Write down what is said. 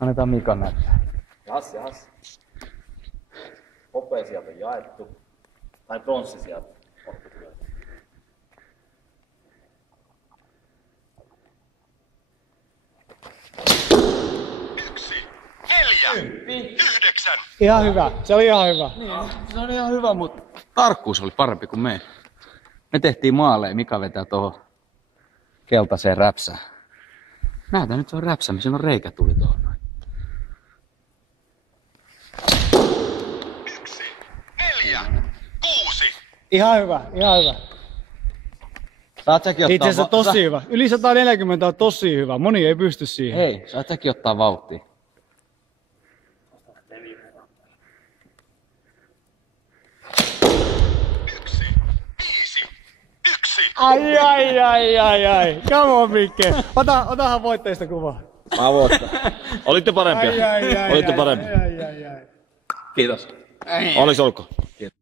Annetaan Mikan näyttää. Jahas. Hopea sieltä on jaettu. Tai pronssi sieltä. 1, 4, 9. Ihan hyvä. Se oli ihan hyvä. Niin, se oli ihan hyvä, mutta tarkkuus oli parempi kuin me. Me tehtiin maaleja, Mika vetää tuohon keltaiseen räpsään. Näytä nyt se on räpsä, missä on reikä tuli tuohon noin. 1, 4, 6. Ihan hyvä, ihan hyvä. Saat säkin ottaa Itse asiassa tosi hyvä. Yli 140 on tosi hyvä. Moni ei pysty siihen. Hei, saat säkin ottaa vauhtia. Ai. Come on, Mikke. Otahan voitteista kuva. Mä voittan. Olitte parempia. Olitte parempia. Ai. Kiitos. Olis olko. Kiitos.